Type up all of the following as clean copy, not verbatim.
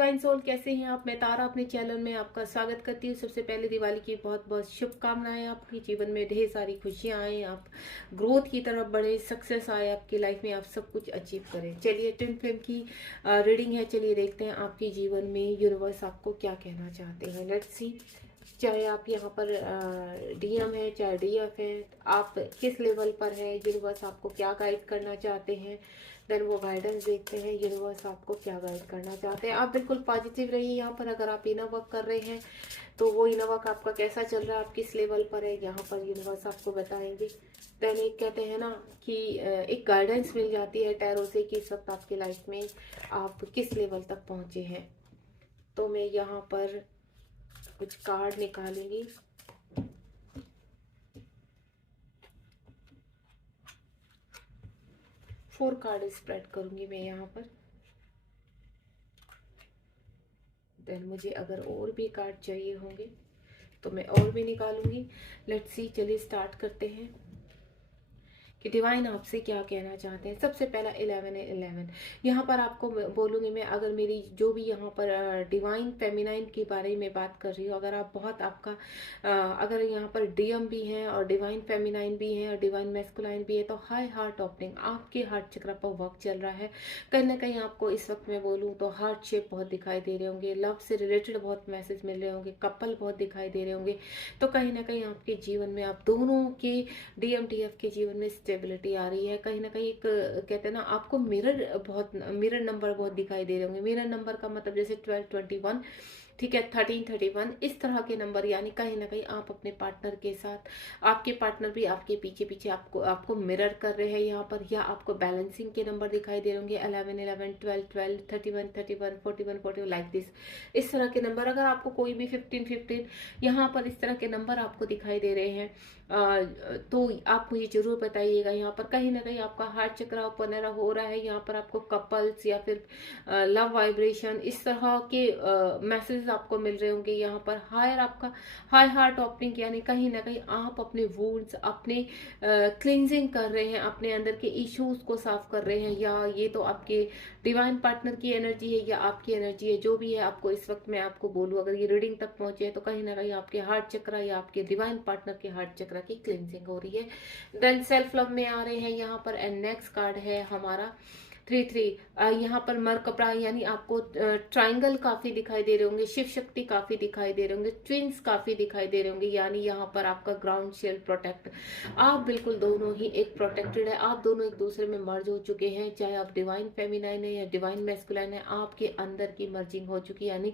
Divine soul, कैसे हैं आप? मैं तारा अपने चैनल में आपका स्वागत करती हूँ। सबसे पहले दिवाली की बहुत बहुत शुभकामनाएं। आपके जीवन में ढेर सारी खुशियाँ आए, आप ग्रोथ की तरफ बढ़े, सक्सेस आए आपकी लाइफ में, आप सब कुछ अचीव करें। चलिए, ट्विन फ्लेम की रीडिंग है, चलिए देखते हैं आपके जीवन में यूनिवर्स आपको क्या कहना चाहते हैं। Let's see. चाहे आप यहाँ पर डीएम है, चाहे डीएफ है, आप किस लेवल पर है, यूनिवर्स आपको क्या गाइड करना चाहते हैं। देन वो गाइडेंस देखते हैं, यूनिवर्स आपको क्या गाइड करना चाहते हैं। आप बिल्कुल पॉजिटिव रहिए यहाँ पर। अगर आप इनर वर्क कर रहे हैं तो वो इनर वर्क आपका कैसा चल रहा है, आप किस लेवल पर है, यहाँ पर यूनिवर्स आपको बताएंगे। देन एक कहते हैं ना कि एक गाइडेंस मिल जाती है टैरो से कि इस वक्त आपकी लाइफ में आप किस लेवल तक पहुँचे हैं। तो मैं यहाँ पर कुछ कार्ड निकालूंगी। फोर कार्ड स्प्रेड करूंगी मैं यहाँ पर। देन मुझे अगर और भी कार्ड चाहिए होंगे तो मैं और भी निकालूंगी। लेट्स सी, चलिए स्टार्ट करते हैं कि डिवाइन आपसे क्या कहना चाहते हैं। सबसे पहला 11 है। 11 यहाँ पर आपको बोलूँगी मैं, अगर मेरी जो भी यहाँ पर डिवाइन फेमिनाइन के बारे में बात कर रही हूँ, अगर आप बहुत आपका अगर यहाँ पर डीएम भी हैं और डिवाइन फेमिनाइन भी हैं और डिवाइन मैस्कुलाइन भी है, तो हाई हार्ट ओपनिंग आपके हार्ट चक्र पर वर्क चल रहा है। कहीं ना कहीं आपको इस वक्त मैं बोलूँ तो हार्ट शेप बहुत दिखाई दे रहे होंगे, लव से रिलेटेड बहुत मैसेज मिल रहे होंगे, कपल बहुत दिखाई दे रहे होंगे। तो कहीं ना कहीं आपके जीवन में आप दोनों के डीएमटीएफ के जीवन में स्टेबिलिटी आ रही है। कहीं ना कहीं एक कहते हैं ना, आपको मिरर नंबर बहुत दिखाई दे रहे होंगे। मिरर नंबर का मतलब जैसे 12, 21, ठीक है, 13, 31, इस तरह के नंबर। यानी कहीं ना कहीं आप अपने पार्टनर के साथ, आपके पार्टनर भी आपके पीछे पीछे आपको मिरर कर रहे हैं यहाँ पर, या आपको बैलेंसिंग के नंबर दिखाई दे रहे होंगे। 11, 11, 12, 12, 31, 31, 41, 41, लाइक दिस, इस तरह के नंबर। अगर आपको कोई भी 15, 15 यहाँ पर इस तरह के नंबर आपको दिखाई दे रहे हैं तो आप मुझे जरूर बताइएगा। यहाँ पर कहीं ना कहीं आपका हार्ट चक्र ओपन हो रहा है। यहाँ पर आपको कपल्स या फिर लव वाइब्रेशन, इस तरह के मैसेज आपको मिल रहे होंगे। यहाँ पर आपका हाई हार्ट ओपनिंग, यानी कहीं ना कहीं आप अपने वुंड्स, अपने क्लिनजिंग कर रहे हैं, अपने अंदर के इश्यूज को साफ कर रहे हैं। या ये तो आपके डिवाइन पार्टनर की एनर्जी है या आपकी एनर्जी है, जो भी है आपको इस वक्त मैं आपको बोलूँ, अगर ये रीडिंग तक पहुंचे है तो कहीं ना कहीं आपके हार्ट चक्र या आपके डिवाइन पार्टनर के हार्ट चक्र की क्लिनजिंग हो रही है। देन सेल्फ लव में आ रहे हैं यहाँ पर। एंड नेक्स्ट कार्ड है हमारा 3, 3। यहाँ पर मर कपड़ा, यानी आपको ट्राइंगल काफी दिखाई दे रहे होंगे, शिव शक्ति काफी दिखाई दे रहे होंगे, ट्विंस काफी दिखाई दे रहे होंगे। यानी यहाँ पर आपका ग्राउंड शेल प्रोटेक्ट, आप बिल्कुल दोनों ही एक प्रोटेक्टेड है। आप दोनों एक दूसरे में मर्ज हो चुके हैं, चाहे आप डिवाइन फेमिनाइन है या डिवाइन मैस्कुलाइन है, आपके अंदर की मर्जिंग हो चुकी है। यानी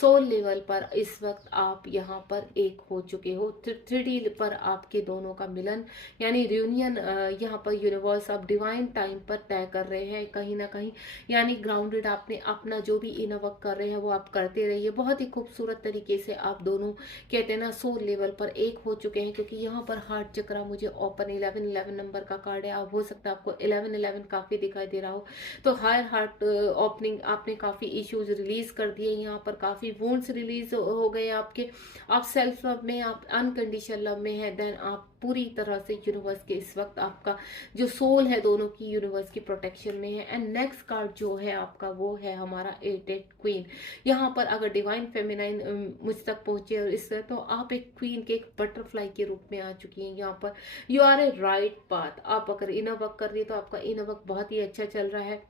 सोल लेवल पर इस वक्त आप यहाँ पर एक हो चुके हो। 3D पर आपके दोनों का मिलन, यानी रियूनियन यहाँ पर यूनिवर्स आप डिवाइन टाइम पर तय कर रहे हैं कहीं ना कहीं। यानी ग्राउंडेड, आपने अपना जो भी इनर वर्क कर रहे हैं वो आप करते रहिए। बहुत ही खूबसूरत तरीके से आप दोनों कहते हैं ना सोल लेवल पर एक हो चुके हैं, क्योंकि यहाँ पर हार्ट चक्र मुझे ओपन 11, 11 नंबर का कार्ड है। अब हो सकता है आपको 11, 11 काफी दिखाई दे रहा हो। तो हायर हार्ट ओपनिंग, आपने काफी इश्यूज रिलीज कर दिए, यहाँ पर काफी वुंड्स रिलीज हो गए आपके। आप सेल्फ लव में, आप अनकंडीशनल लव में है। देन आप पूरी तरह से यूनिवर्स के इस वक्त आपका जो सोल है दोनों की यूनिवर्स की प्रोटेक्शन में है। एंड नेक्स्ट कार्ड जो है आपका वो है हमारा 8 क्वीन। यहाँ पर अगर डिवाइन फेमिनाइन मुझ तक पहुंचे और इस तो आप एक क्वीन के, एक बटरफ्लाई के रूप में आ चुकी हैं। यहाँ पर you are a right path. आप अगर इनर वर्क कर रही है तो आपका इनर वर्क बहुत ही अच्छा चल रहा है।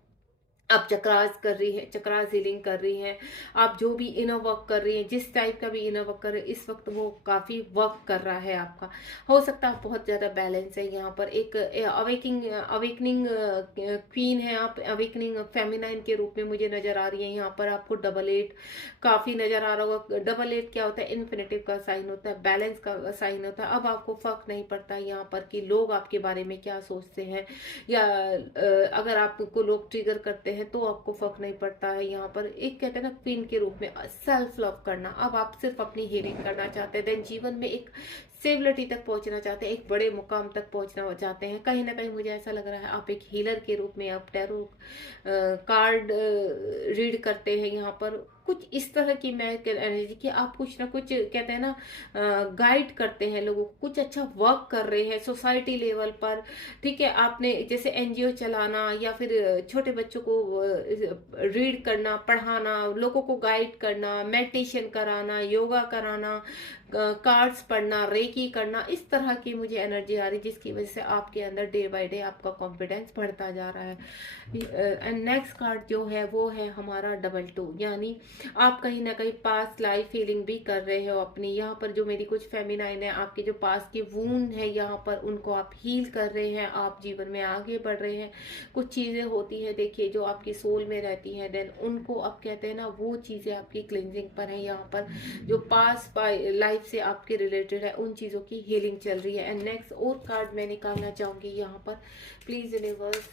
आप चक्रास कर रही हैं, चक्रास हीलिंग कर रही हैं। आप जो भी इनर वर्क कर रही हैं, जिस टाइप का भी इनर वर्क कर रहे हैं, इस वक्त वो काफी वर्क कर रहा है आपका। हो सकता है आप बहुत ज्यादा बैलेंस है। यहाँ पर एक अवेकनिंग क्वीन है आप, अवेकनिंग फेमिनाइन के रूप में मुझे नजर आ रही है। यहाँ पर आपको डबल 8 काफी नजर आ रहा होगा। डबल 8 क्या होता है? इन्फिनिटिव का साइन होता है, बैलेंस का साइन होता है। अब आपको फर्क नहीं पड़ता यहाँ पर कि लोग आपके बारे में क्या सोचते हैं, या अगर आपको लोग ट्रिगर करते हैं तो आपको फर्क नहीं पड़ता है। यहाँ पर एक कहते हैं ना क्वीन के रूप में सेल्फ लव करना। अब आप सिर्फ अपनी हीलिंग करना चाहते हैं, देन जीवन में एक स्टेबिलिटी तक पहुंचना चाहते हैं, एक बड़े मुकाम तक पहुंचना चाहते हैं। कहीं ना कहीं मुझे ऐसा लग रहा है आप एक हीलर के रूप में आप टैरो कार्ड रीड करते हैं यहाँ पर। कुछ इस तरह की मैं एनर्जी कि आप कुछ ना कुछ कहते हैं ना, गाइड करते हैं लोगों को, कुछ अच्छा वर्क कर रहे हैं सोसाइटी लेवल पर। ठीक है, आपने जैसे एनजीओ चलाना या फिर छोटे बच्चों को रीड करना, पढ़ाना, लोगों को गाइड करना, मेडिटेशन कराना, योगा कराना, कार्ड्स पढ़ना, रेकी करना, इस तरह की मुझे एनर्जी आ रही जिसकी वजह से आपके अंदर डे बाय डे आपका कॉन्फिडेंस बढ़ता जा रहा है। एंड नेक्स्ट कार्ड जो है वो है हमारा डबल 2, यानी आप कहीं ना कहीं पास्ट लाइफ फीलिंग भी कर रहे हो अपनी। यहाँ पर जो मेरी कुछ फेमिनाइन है, आपके जो पास्ट की वूंड है यहाँ पर उनको आप हील कर रहे हैं, आप जीवन में आगे बढ़ रहे हैं। कुछ चीजें होती है देखिए जो आपकी सोल में रहती हैं, देन उनको आप कहते हैं ना वो चीजें आपकी क्लिनजिंग पर है। यहाँ पर जो पास्ट लाइफ से आपके रिलेटेड है उन चीजों की हीलिंग चल रही है। एंड नेक्स्ट और कार्ड मैं निकालना चाहूंगी यहाँ पर। प्लीज यूनिवर्स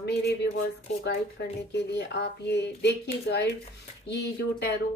मेरे व्यूवर्स को गाइड करने के लिए आप ये देखिए गाइड, ये जो टैरो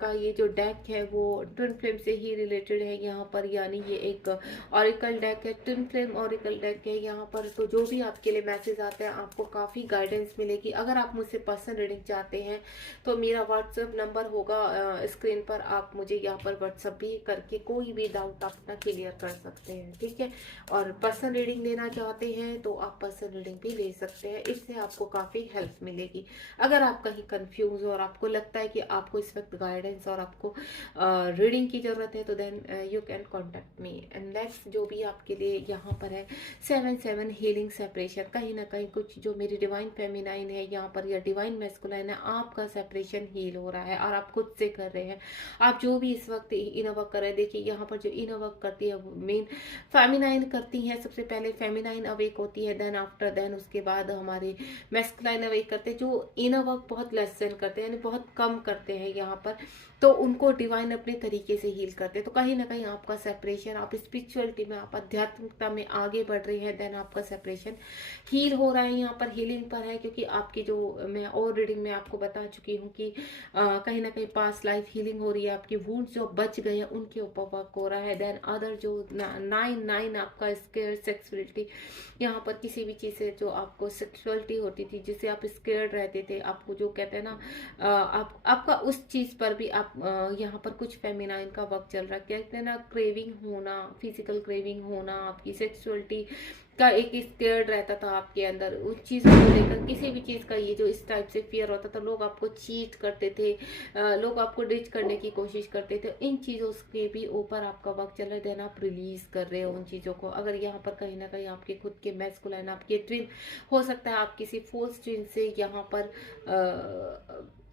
का ये जो डेक है वो ट्विन फ्लेम से ही रिलेटेड है यहाँ पर, यानी ये एक ऑरिकल डेक है, ट्विन फ्लेम ऑरिकल डेक है यहाँ पर। तो जो भी आपके लिए मैसेज आते हैं आपको काफ़ी गाइडेंस मिलेगी। अगर आप मुझसे पर्सनल रीडिंग चाहते हैं तो मेरा व्हाट्सएप नंबर होगा स्क्रीन पर, आप मुझे यहाँ पर व्हाट्सएप भी करके कोई भी डाउट अपना क्लियर कर सकते हैं। ठीक है, और पर्सनल रीडिंग लेना चाहते हैं तो आप पर्सनल रीडिंग भी ले सकते हैं, इससे आपको काफ़ी हेल्प मिलेगी। अगर आप कहीं कंफ्यूज हो और आपको लगता है कि आपको इस वक्त गाइडेंस और आपको रीडिंग की ज़रूरत है तो then you can contact me. And next जो भी आपके लिए यहाँ पर है 7 हीलिंग सेपरेशन, कहीं ना कहीं कुछ जो मेरी डिवाइन फेमिनाइन है यहाँ पर या डिवाइन मैस्कुलाइन है, आपका सेपरेशन हील हो रहा है और आप खुद से कर रहे हैं। आप जो भी इस वक्त इनर वर्क कर रहे हैं, देखिए यहाँ पर जो इनर वर्क करती है मेन फेमिनाइन करती है। सबसे पहले फेमिनाइन अवेक होती है, देन आफ्टर देन उसके बाद हमारे मैस्कुलाइन अवेक करते हैं। जो इनर वर्क बहुत लेसन करते हैं, यानी बहुत कम करते हैं यहाँ पर, तो उनको डिवाइन अपने तरीके से हील करते हैं। तो कहीं ना कहीं आपका सेपरेशन, आप स्पिरिचुअलिटी में, आप आध्यात्मिकता में आगे बढ़ रही है, देन आपका सेपरेशन हील हो रहा है। यहाँ पर हीलिंग पर है क्योंकि आपकी जो मैं और रीडिंग में आपको बता चुकी हूँ कि कहीं ना कहीं पास्ट लाइफ हीलिंग हो रही है, आपकी वुंड्स जो बच गए हैं उनके ऊपर वर्क हो रहा है। देन अदर जो 9 आपका स्केयर सेक्सुअलिटी, यहाँ पर किसी भी चीज़ से जो आपको सेक्सुअलिटी होती थी, जिससे आप स्केयर्ड रहते थे, आपको जो कहते हैं ना आपका उस चीज़ पर भी आप यहाँ पर कुछ फेमिनाइन का वर्क चल रहा है। कहते हैं ना क्रेविंग होना, फिजिकल क्रेविंग होना, आपकी सेक्सुअलिटी का एक स्केयर्ड रहता था आपके अंदर उस चीज़ को लेकर, किसी भी चीज़ का ये जो इस टाइप से फियर होता था, लोग आपको चीट करते थे, लोग आपको डिच करने की कोशिश करते थे, इन चीज़ों के भी ऊपर आपका वर्क चल रहा है। देन आप रिलीज कर रहे हो उन चीज़ों को। अगर यहाँ पर कहीं ना कहीं आपके खुद के मैस्कुलाइन, आपके ट्विन, हो सकता है आप किसी फोर्स ट्विन से यहाँ पर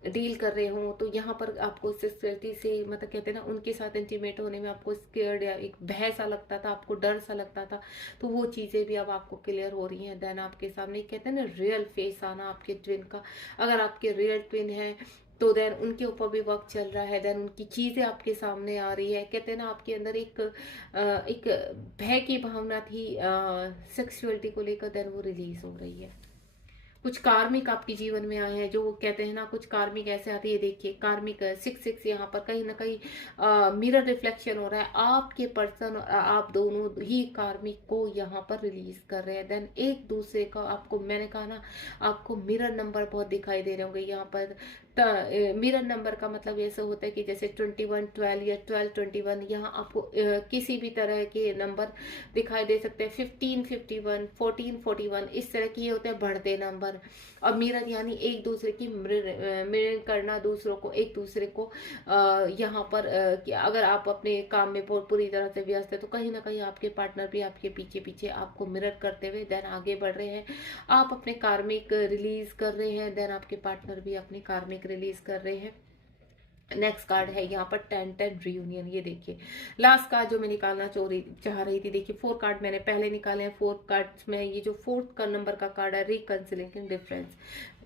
डील कर रहे हो, तो यहाँ पर आपको सेक्सुअलिटी से मतलब कहते हैं ना उनके साथ इंटीमेट होने में आपको स्केयर्ड या एक भय सा लगता था, आपको डर सा लगता था, तो वो चीज़ें भी अब आपको क्लियर हो रही हैं। देन आपके सामने कहते हैं ना रियल फेस आना आपके ट्विन का। अगर आपके रियल ट्विन है तो देन उनके ऊपर भी वर्क चल रहा है, देन उनकी चीज़ें आपके सामने आ रही है। कहते हैं ना आपके अंदर एक भय की भावना थी सेक्सुअलिटी को लेकर, देन वो रिलीज हो रही है। कुछ कार्मिक आपके जीवन में आए हैं, जो वो कहते हैं ना कुछ कार्मिक ऐसे आते हैं। देखिए कार्मिक 6 यहाँ पर कहीं ना कहीं मिरर रिफ्लेक्शन हो रहा है, आपके पर्सन आप दोनों ही कार्मिक को यहाँ पर रिलीज कर रहे हैं। देन एक दूसरे का आपको, मैंने कहा ना आपको मिरर नंबर बहुत दिखाई दे रहे होंगे यहाँ पर। मिरर नंबर का मतलब ऐसा होता है कि जैसे 21 12 या 12 21, यहाँ आपको किसी भी तरह के नंबर दिखाई दे सकते हैं। 15 51 14 41 इस तरह के ये होते हैं बढ़ते नंबर। और मिरर यानी एक दूसरे की मिरर करना, दूसरों को, एक दूसरे को यहाँ पर कि अगर आप अपने काम में पूरी तरह से व्यस्त है तो कहीं ना कहीं आपके पार्टनर भी आपके पीछे पीछे आपको मिरर करते हुए देन आगे बढ़ रहे हैं। आप अपने कार्मिक रिलीज कर रहे हैं, देन आपके पार्टनर भी अपने कार्मिक रिलीज कर रहे हैं। नेक्स्ट कार्ड है यहाँ पर 10 रियूनियन। ये देखिए लास्ट कार्ड जो मैं निकालना चाह रही थी, देखिए 4 कार्ड मैंने पहले निकाले हैं। 4 कार्ड्स में ये जो 4th का नंबर का कार्ड है रिकंसिलिंग डिफरेंस,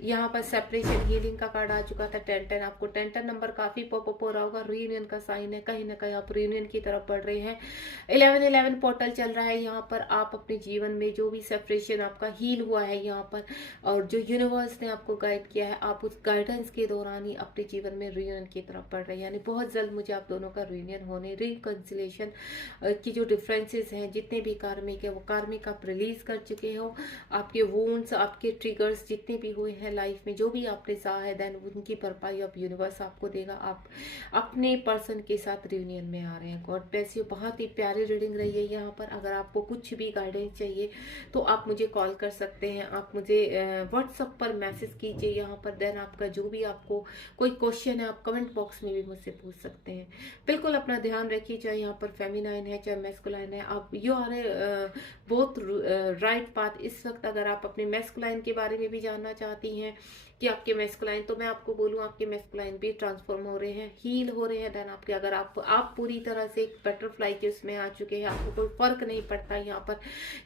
यहाँ पर सेपरेशन हीलिंग का कार्ड आ चुका था 10 आपको 10 नंबर काफी पॉपअप हो रहा होगा। रियूनियन का साइन है, कहीं ना कहीं आप रियूनियन की तरफ बढ़ रहे हैं। 11 पोर्टल चल रहा है यहाँ पर। आप अपने जीवन में जो भी सेपरेशन आपका हील हुआ है यहाँ पर, और जो यूनिवर्स ने आपको गाइड किया है, आप उस गाइडेंस के दौरान ही अपने जीवन में रियूनियन की तरफ बढ़ रहे हैं। यानी बहुत जल्द मुझे आप दोनों का रियूनियन होने, रिकंसिलेशन की जो डिफरेंसेस हैं, जितने भी कार्मिक है वो कार्मिक आप रिलीज कर चुके हो। आपके वोन्स, आपके ट्रिगर्स जितने भी हुए है लाइफ में, जो भी आपने चाहा है, देन उनकी भरपाई अब यूनिवर्स आपको देगा। आप अपने पर्सन के साथ रियूनियन में आ रहे हैं। God bless you. बहुत ही प्यारी रीडिंग रही है यहाँ पर। अगर आपको कुछ भी गाइडेंस चाहिए तो आप मुझे कॉल कर सकते हैं, आप मुझे व्हाट्सएप पर मैसेज कीजिए यहाँ पर। देन आपका जो भी आपको कोई क्वेश्चन है आप कमेंट बॉक्स में भी मुझसे पूछ सकते हैं। बिल्कुल अपना ध्यान रखिए, चाहे यहाँ पर फेमिनाइन है चाहे मैस्कुलाइन है, आप you are both right path. इस वक्त अगर आप अपने मैस्कुलाइन के बारे में भी जानना चाहती हैं कि आपके मैस्कुलाइन, तो मैं आपको बोलूँ आपके मैस्कुलाइन भी ट्रांसफॉर्म हो रहे हैं, हील हो रहे हैं। देन आपके अगर आप पूरी तरह से एक बटरफ्लाई के उसमें आ चुके हैं, आपको कोई फर्क नहीं पड़ता यहाँ पर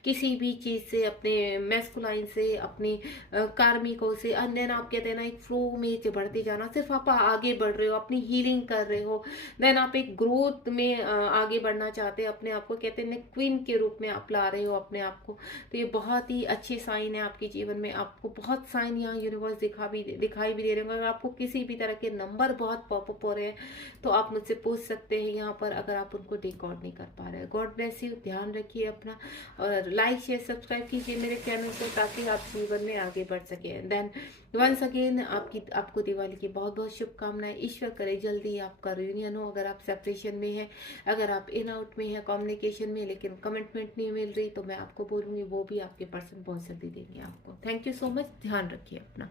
किसी भी चीज़ से, अपने मैस्कुलाइन से, अपनी कार्मिकों से। एंड देन आप कहते हैं ना एक फ्लो में बढ़ते जाना, सिर्फ आप आगे बढ़ रहे हो, अपनी हीलिंग कर रहे हो। देन आप एक ग्रोथ में आगे बढ़ना चाहते हैं अपने आप को, कहते हैं क्वीन के रूप में आप ला रहे हो अपने आप को। तो ये बहुत ही अच्छे साइन है आपके जीवन में। आपको बहुत साइन यहाँ यूनिवर्स दिखाई भी दे रहे होंगे। अगर आपको किसी भी तरह के नंबर बहुत पॉपअप हो रहे हैं तो आप मुझसे पूछ सकते हैं यहाँ पर, अगर आप उनको डिकॉर्ड नहीं कर पा रहे हैं। God bless you. ध्यान रखिए अपना, और लाइक शेयर सब्सक्राइब कीजिए मेरे चैनल को, ताकि आप जीवन में आगे बढ़ सके। देन वंस अगेन आपको दिवाली की बहुत बहुत शुभकामनाएं। ईश्वर करे जल्दी आपका रियूनियन हो। अगर आप सेपरेशन में हैं, अगर आप इन आउट में हैं, कम्युनिकेशन में, लेकिन कमिटमेंट नहीं मिल रही, तो मैं आपको बोलूँगी वो भी आपके पर्सन बहुत जल्दी देंगे आपको। Thank you so much. ध्यान रखिए अपना।